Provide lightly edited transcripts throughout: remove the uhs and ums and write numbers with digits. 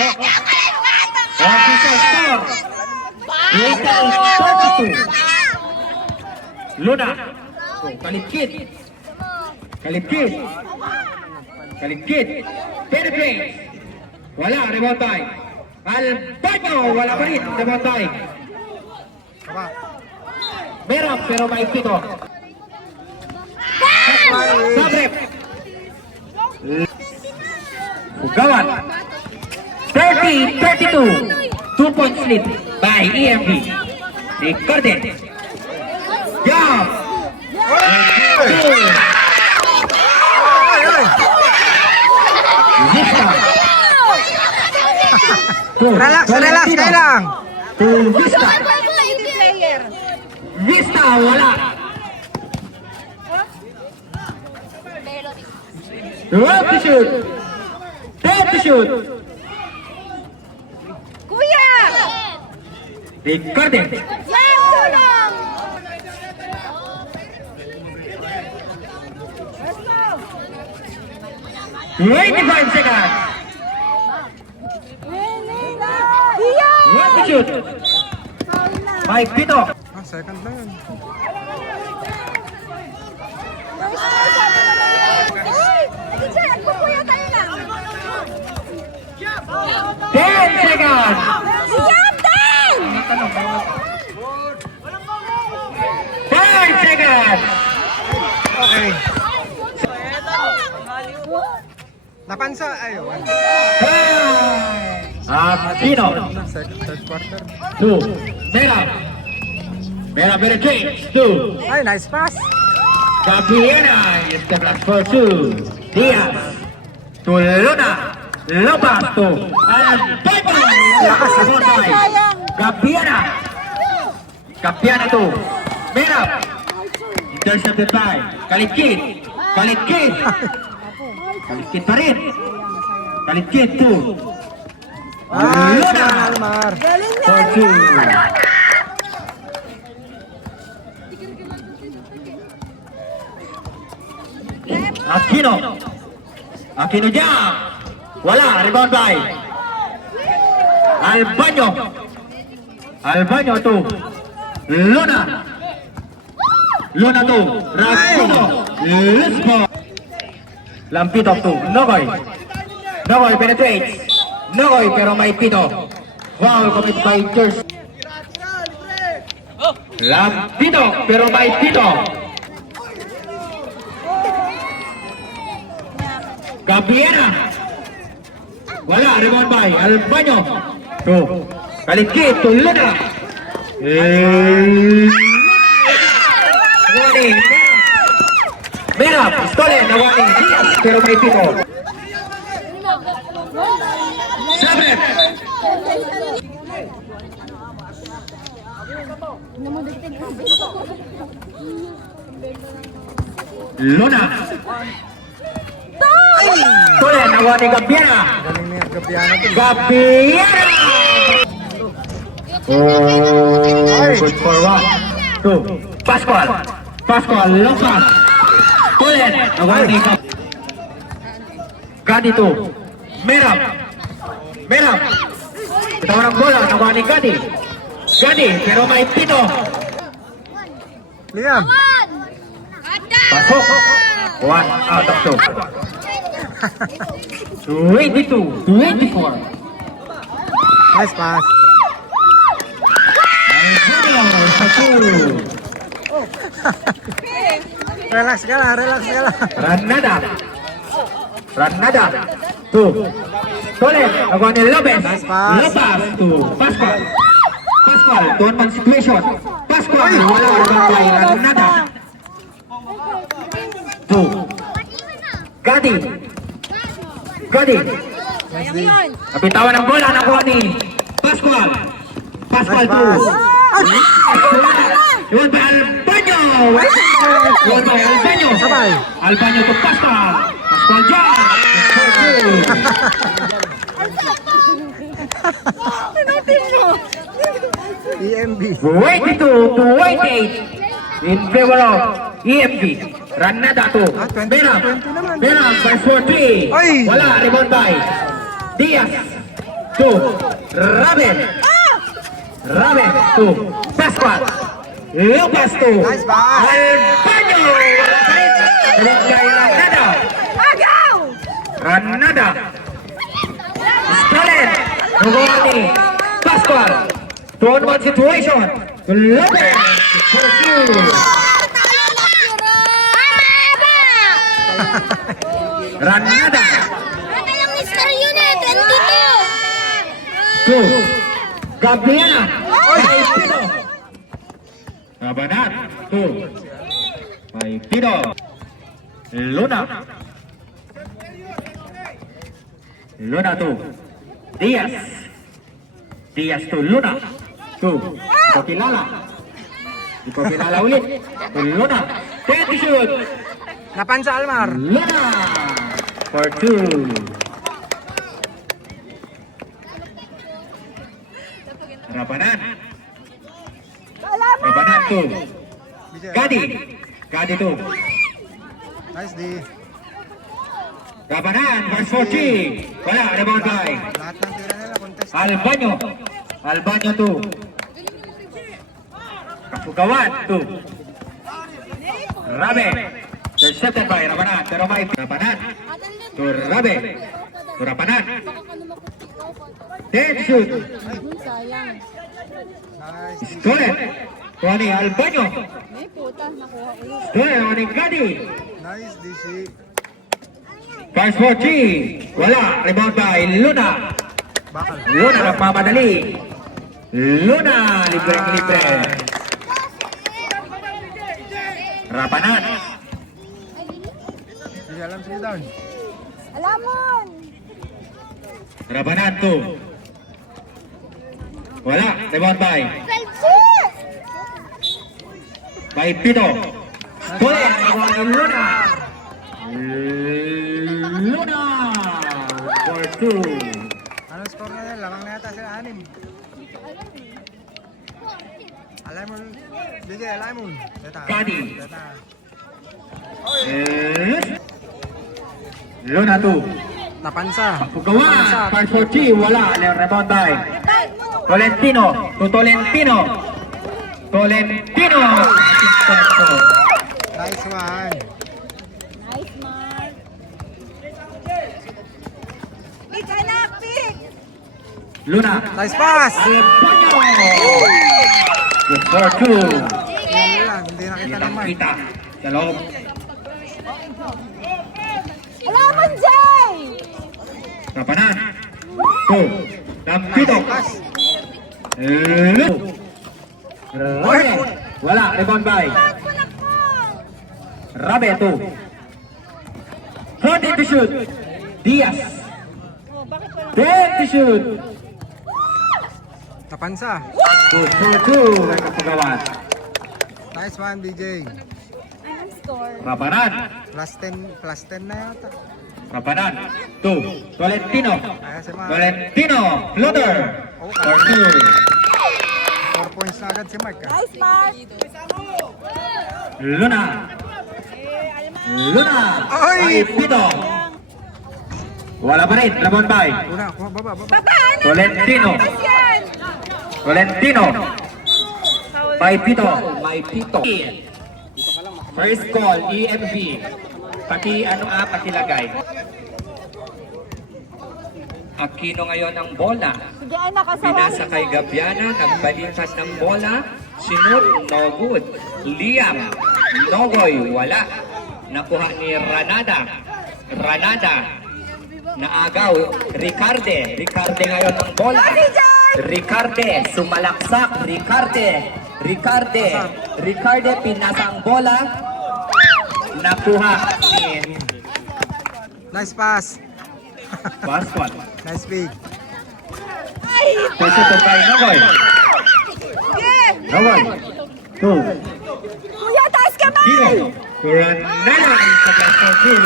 Pasok. Official score. Total 32. Luna. Kalipkit. Kalipkit. Kalipkit. Penetrate. Wala, rebound by Albanyo. Wala pa rin, rebound by meron, pero maipito. Sabrep. Ugawan. 30-32. 2-point lead by EMB. Recorded. Jump. Vista. Relax kayo lang. Vista. Vista, wala. Roll to shoot. 10 to shoot. Kuya! Recorded. Yes, tulong! 25 seconds. Kuya! Roll to shoot. By Pito. Second na yun. Kuya tayo na! 10 seconds. Siyam! 5 seconds. Okay. Napansa, ayun. Pino. Third quarter. 2. Mera. Mera penetrates. 2. Ay, nice pass. Gabriela is the block for 2. Diaz. To Luna. Lopez to Alberto. Lakas sa botay. Gabriela. Gabriela to Mera. Intercepted by Kalitkit. Kalitkit. Kalitkit pa rin. Kalitkit to Nice Luna. na, Almar. For 2. Aquino. Aquino jam. Wala. Rebound by Albanyo. Albanyo to Luna. Luna to Raguno. Lisbo. Lampito to Nogoy. Nogoy penetrates. Nogoy pero may pito. Foul committed by Jersey. Lampito pero may pito. Gabriela. Wala, rebound by Albanyo. To Kalitkit to Luna. Warning. Mera, stolen na warning. Pero may pito. Sabrep. Luna. Stolen na warning Gabriela. Galing niya, Gabiano to. Gabriela! Oh, good for 1. 2. Pascual. Pascual, Lopez. Tulen. Awani ka. Gadi to. Merap. Merap. Bitawan ang bola. Awani Gadi. Gadi, pero may pito. Liam. Pasok. 1 out of 2. 22. 24. Nice pass. Relax ka lang, relax ka lang. Ranada. Ranada. 2. Tolen. Agaw ni Lopez. Nice pass. Lopez to Pascual. Pascual. 2-1 situation. Pascual. Wala naman kay Ranada. 2. Gadi. Gadi. Nice D. Kapitawan ng bola. Nakuha ni Pascual. Pascual Nice pass. 2. Yun ba Albanyo? Yun ba Albanyo? Sabay. Albanyo to Pascual. Pascual dyan. EMB. 22-28 in favor of EMB. Ranada to Merab. 20 naman. Merab by 4-3. Ay! Wala, rebound by Diaz. to Raben. Raben to Pascual. Lucas to Nice pass. Albanyo. Wala pa rin. Dalawang kay Ranada. Agaw! Ranada. Stolen. Nugoni. Pascual. 2-on-1 situation. Lopez. For two. Ranada. Ano yung Mr. Unit? 22! Two. Gabriela. May Pino. Kabanat. Two. May Pino. Luna. Luna two. Diaz. Diaz to Luna. Two. Di ko kilala. Di ko kilala ulit. To Luna. 20 shoot. Napansa Almar. Luna. For two. Rabanan. Rabanan two. Gadi. Gadi two. Nice D. Rabanan versus 40. Wala. Rebound by Lahat ng tira nila contest. Albanyo. Albanyo two. Kapugawan two. Rabe. Intercepted by Rabanan. Pero may Rabanan. To Rabe. To Rabanan. 10 shoot. Nice. Stolen. Tuani Albanyo. Stolen. Tuani Gadi. Nice DC. Pass for G. Wala. Rebound by Luna. Bakal. Luna nagmamadali. Luna. Libre-libre. Rabanan. Sige, alam sige down. Alamon! Rabanan to. Wala. Rebound by Pino. Stolen. Tuani Luna. Luna. For two. Ano score na yan? Lamang na yata sila 6. Alam mo. Sige, alam mo. Data. Gadi. Data. Luna to. Napansa. Pugawa. Pass for G. Wala. Rebound by Tolentino. To Tolentino. Tolentino. Nice one. Nice, Mark. Pick, anak, pick! Luna. Nice pass. Albanyo. Good for two. Yan lang. Hindi nakita ng mark. Kita. Sa loob. Alamon, Jay! Kapanan. Two. Tampito. Pass. Rabe. Wala. Rebound by Rabe two. 40 to shoot. Diaz. 10 to shoot. Napansa. 2 for 2. Ang kapagawan. Nice one, DJ. Anong score? Kapanan. Plus 10 na yata. Kapanan. 2. Tolentino. Ayan si Mark. Tolentino. Floater. For 2. 4 points na agad si Mark. Nice, Mark! Luna. Luna. Ay! Ay, Pito. Wala pa rin. Rebound by Una, kuha, baba, baba. Baba, ano? Tolentino. Tapos yan! Tolentino. By Pito. By Pito. First call, EMV. Pati lagay. Aquino ngayon ang bola. Sige, anak, kasawari Pinasa kay Gabiana, nagbalikas ng bola. Sinod, no good. Liam, Nogoy, wala. Nakuha ni Ranada. Ranada. Naagaw, Ricarde. Ricarde ngayon ang bola. Ricarde, sumalaksak. Ricarde. Ricarde, pinasa ang bola. Nakuha ni Nice pass. Pascual. Nice pick. Pwede ito kay Nogoy. Sige! Nogoy. 2. Kuya, taas ka ba? Zero. Ranada sa Pascual team.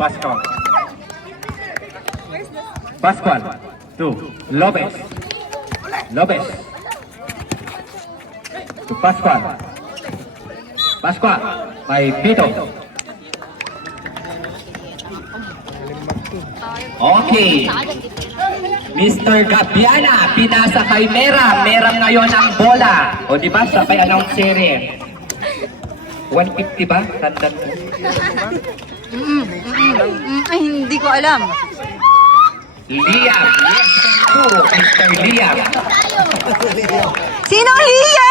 Pascual. Pascual. 2. Lopez. To Pascual. May Pito. Okay. Mr. Gabiana, pinasa kay Mera. Mera ngayon ang bola. O di ba siya kay announcer eh. 150 ba? Tandaan mo. Ay, hindi ko alam. Liam. Yes, 2. Mr. Liam. Sinong Liam?